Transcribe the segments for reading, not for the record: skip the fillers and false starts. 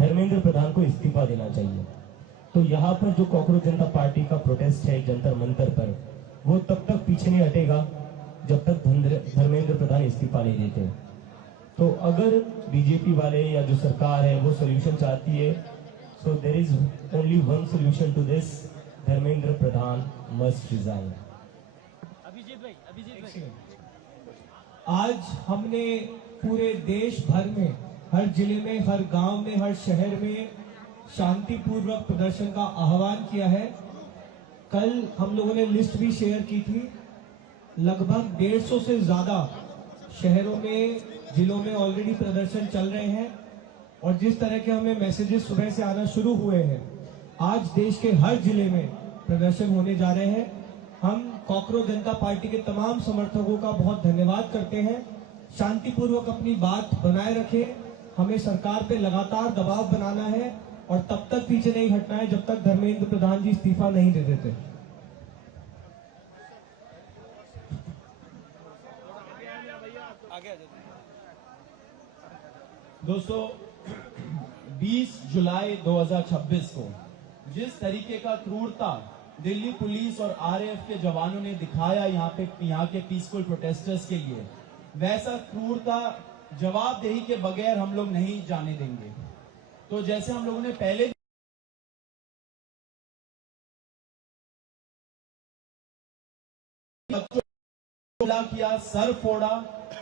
धर्मेंद्र प्रधान को इस्तीफा देना चाहिए। तो यहाँ पर जो कॉकरोच जनता पार्टी का प्रोटेस्ट है जंतर मंतर पर, वो तब तक पीछे नहीं हटेगा जब तक धर्मेंद्र प्रधान इस्तीफा नहीं देते। तो अगर बीजेपी वाले या जो सरकार है वो सोल्यूशन चाहती है, so there is only one solution to this, Dharmendra Pradhan must resign. Abhijit भाई आज हमने पूरे देश भर में, हर जिले में, हर गांव में, हर शहर में शांतिपूर्वक प्रदर्शन का आह्वान किया है। कल हम लोगों ने लिस्ट भी शेयर की थी। लगभग 150 से ज्यादा शहरों में, जिलों में ऑलरेडी प्रदर्शन चल रहे हैं और जिस तरह के हमें मैसेजेस सुबह से आना शुरू हुए हैं, आज देश के हर जिले में प्रदर्शन होने जा रहे हैं। हम कॉकरोच जनता पार्टी के तमाम समर्थकों का बहुत धन्यवाद करते हैं। शांतिपूर्वक अपनी बात बनाए रखें। हमें सरकार पे लगातार दबाव बनाना है और तब तक पीछे नहीं हटना है जब तक धर्मेंद्र प्रधान जी इस्तीफा नहीं दे देते। दोस्तों, 20 जुलाई 2026 को जिस तरीके का क्रूरता दिल्ली पुलिस और आरएएफ के जवानों ने दिखाया यहाँ के पीसफुल प्रोटेस्टर्स के लिए, वैसा क्रूरता जवाबदेही के बगैर हम लोग नहीं जाने देंगे। तो जैसे हम लोगों ने पहले किया, सर फोड़ा,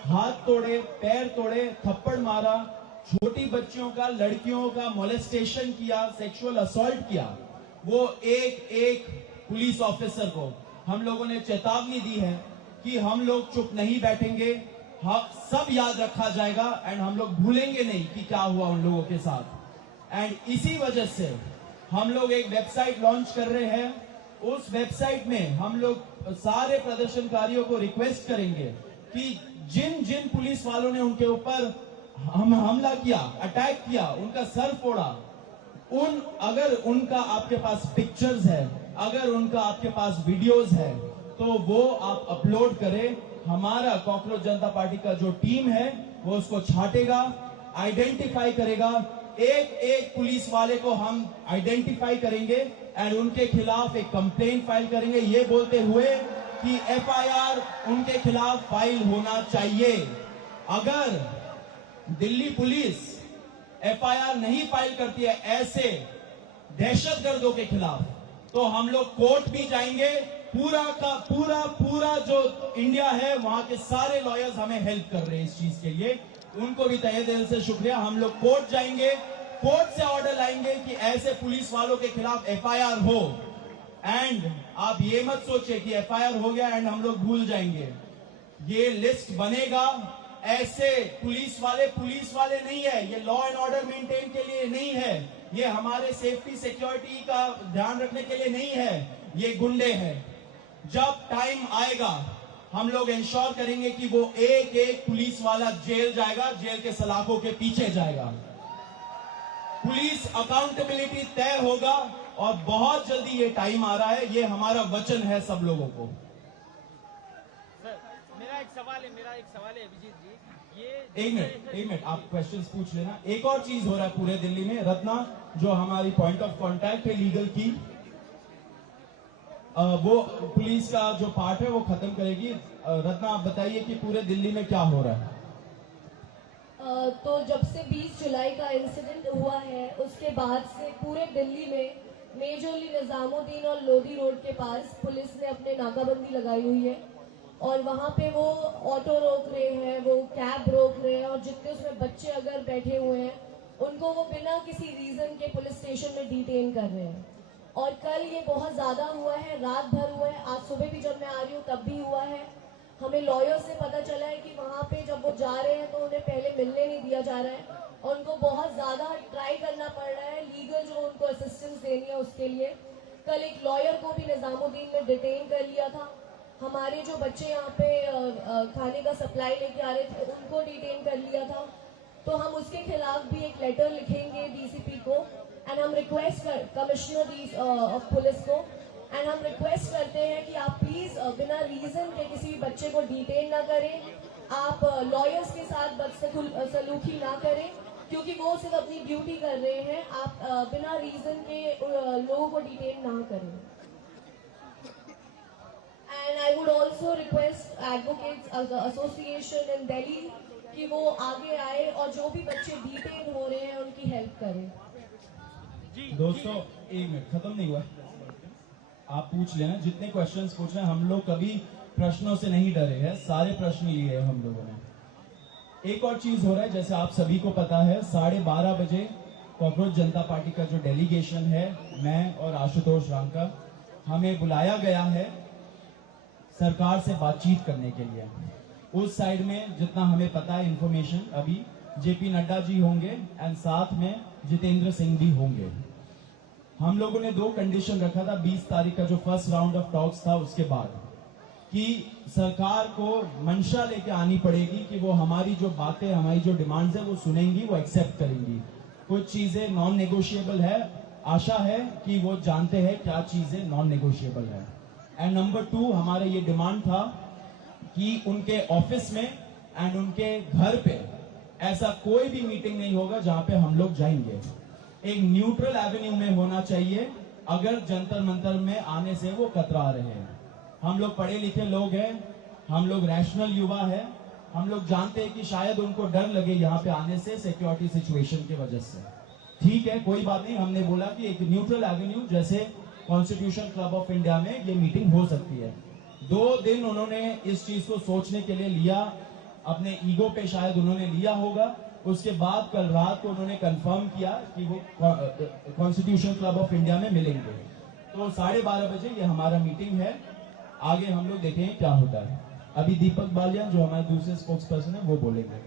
हाथ तोड़े, पैर तोड़े, थप्पड़ मारा, छोटी बच्चियों का, लड़कियों का मोलेस्टेशन किया, सेक्सुअल असॉल्ट किया, वो एक एक पुलिस ऑफिसर को हम लोगों ने चेतावनी दी है कि हम लोग चुप नहीं बैठेंगे, सब याद रखा जाएगा एंड हम लोग भूलेंगे नहीं कि क्या हुआ उन लोगों के साथ। एंड इसी वजह से हम लोग एक वेबसाइट लॉन्च कर रहे हैं। उस वेबसाइट में हम लोग सारे प्रदर्शनकारियों को रिक्वेस्ट करेंगे कि जिन जिन पुलिस वालों ने उनके ऊपर हमला किया, अटैक किया, उनका सर फोड़ा, अगर उनका आपके पास पिक्चर्स है, अगर उनका आपके पास वीडियोस है, तो वो आप अपलोड करें। हमारा कॉकरोच जनता पार्टी का जो टीम है वो उसको छाटेगा, आइडेंटिफाई करेगा, एक एक पुलिस वाले को हम आइडेंटिफाई करेंगे एंड उनके खिलाफ एक कंप्लेंट फाइल करेंगे, ये बोलते हुए कि एफआईआर उनके खिलाफ फाइल होना चाहिए। अगर दिल्ली पुलिस एफआईआर नहीं फाइल करती है ऐसे दहशतगर्दों के खिलाफ, तो हम लोग कोर्ट भी जाएंगे। पूरा का पूरा जो इंडिया है, वहां के सारे लॉयर्स हमें हेल्प कर रहे हैं इस चीज के लिए, उनको भी तहे दिल से शुक्रिया। हम लोग कोर्ट जाएंगे, कोर्ट से ऑर्डर लाएंगे कि ऐसे पुलिस वालों के खिलाफ एफआईआर हो। एंड आप ये मत सोचे कि एफआईआर हो गया एंड हम लोग भूल जाएंगे। ये लिस्ट बनेगा। ऐसे पुलिस वाले नहीं है, ये लॉ एंड ऑर्डर मेंटेन के लिए नहीं है, ये हमारे सेफ्टी सिक्योरिटी का ध्यान रखने के लिए नहीं है, ये गुंडे हैं। जब टाइम आएगा हम लोग इंश्योर करेंगे कि वो एक एक पुलिस वाला जेल जाएगा, जेल के सलाखों के पीछे जाएगा। पुलिस अकाउंटेबिलिटी तय होगा और बहुत जल्दी ये टाइम आ रहा है, ये हमारा वचन है सब लोगों को। मेरा एक सवाल है अभिजीत जी, ये एक मिनट आप क्वेश्चंस पूछ लेना। एक और चीज हो रहा है पूरे दिल्ली में, रत्ना जो हमारी पॉइंट ऑफ कांटेक्ट है लीगल की, वो पुलिस का जो पार्ट है वो खत्म करेगी। रत्ना आप बताइए कि पूरे दिल्ली में क्या हो रहा है। तो जब से 20 जुलाई का इंसिडेंट हुआ है उसके बाद से पूरे दिल्ली में मेजरली निजामुद्दीन और लोधी रोड के पास पुलिस ने अपने नाकाबंदी लगाई हुई है और वहाँ पे वो ऑटो रोक रहे हैं, वो कैब रोक रहे हैं और जितने उसमें बच्चे अगर बैठे हुए हैं उनको वो बिना किसी रीजन के पुलिस स्टेशन में डिटेन कर रहे हैं। और कल ये बहुत ज़्यादा हुआ है, रात भर हुआ है, आज सुबह भी जब मैं आ रही हूँ तब भी हुआ है। हमें लॉयर से पता चला है कि वहाँ पे जब वो जा रहे हैं तो उन्हें पहले मिलने नहीं दिया जा रहा है और उनको बहुत ज़्यादा ट्राई करना पड़ रहा है, लीगल जो उनको असिस्टेंस देनी है उसके लिए। कल एक लॉयर को भी निजामुद्दीन ने डिटेन कर लिया था। हमारे जो बच्चे यहाँ पे खाने का सप्लाई लेके आ रहे थे उनको डिटेन कर लिया था। तो हम उसके खिलाफ भी एक लेटर लिखेंगे डीसीपी को एंड हम रिक्वेस्ट कमिश्नर ऑफ पुलिस को एंड हम रिक्वेस्ट करते हैं कि आप प्लीज बिना रीजन के किसी भी बच्चे को डिटेन ना करें, आप लॉयर्स के साथ बदसलूकी ना करें क्योंकि वो सिर्फ अपनी ड्यूटी कर रहे हैं। आप बिना रीजन के लोगों को डिटेन ना करें। And I would also request advocates association in Delhi कि वो आगे आए और जो भी बच्चे डिटेन हो रहे हैं उनकी हेल्प करें। दोस्तों एक मिनट, खत्म नहीं हुआ, आप पूछ लेना जितने क्वेश्चंस पूछ रहे हैं। हम लोग कभी प्रश्नों से नहीं डरे हैं, सारे प्रश्न लिए हैं हम लोगों ने। एक और चीज हो रहा है, जैसे आप सभी को पता है 12:30 बजे कॉकरोच जनता पार्टी का जो डेलीगेशन है, मैं और आशुतोष रांका, हमें बुलाया गया है सरकार से बातचीत करने के लिए। उस साइड में जितना हमें पता है इंफॉर्मेशन, अभी जेपी नड्डा जी होंगे एंड साथ में जितेंद्र सिंह भी होंगे। हम लोगों ने 2 कंडीशन रखा था 20 तारीख का जो फर्स्ट राउंड ऑफ टॉक्स था उसके बाद, कि सरकार को मंशा लेके आनी पड़ेगी कि वो हमारी जो बातें, हमारी जो डिमांड्स है वो सुनेंगी, वो एक्सेप्ट करेंगी। कुछ चीजें नॉन नेगोशिएबल है, आशा है कि वो जानते हैं क्या चीजें नॉन नेगोशिएबल है। एंड नंबर 2 हमारा ये डिमांड था कि उनके ऑफिस में एंड उनके घर पे ऐसा कोई भी मीटिंग नहीं होगा जहां पे हम लोग जाएंगे। एक न्यूट्रल एवेन्यू में होना चाहिए अगर जंतर मंतर में आने से वो कतरा रहे हैं। हम लोग पढ़े लिखे लोग हैं, हम लोग रैशनल युवा है, हम लोग जानते हैं कि शायद उनको डर लगे यहाँ पे आने से सिक्योरिटी सिचुएशन की वजह से। ठीक है, कोई बात नहीं, हमने बोला कि एक न्यूट्रल एवेन्यू जैसे कॉन्स्टिट्यूशन क्लब ऑफ इंडिया में ये मीटिंग हो सकती है। 2 दिन उन्होंने इस चीज को सोचने के लिए लिया, अपने ईगो पे शायद उन्होंने लिया होगा। उसके बाद कल रात को उन्होंने कंफर्म किया कि वो कॉन्स्टिट्यूशन क्लब ऑफ इंडिया में मिलेंगे। तो 12:30 बजे ये हमारा मीटिंग है, आगे हम लोग देखेंगे क्या होता है। अभी दीपक बालियान जो हमारे दूसरे स्पोक्स पर्सन है वो बोलेंगे।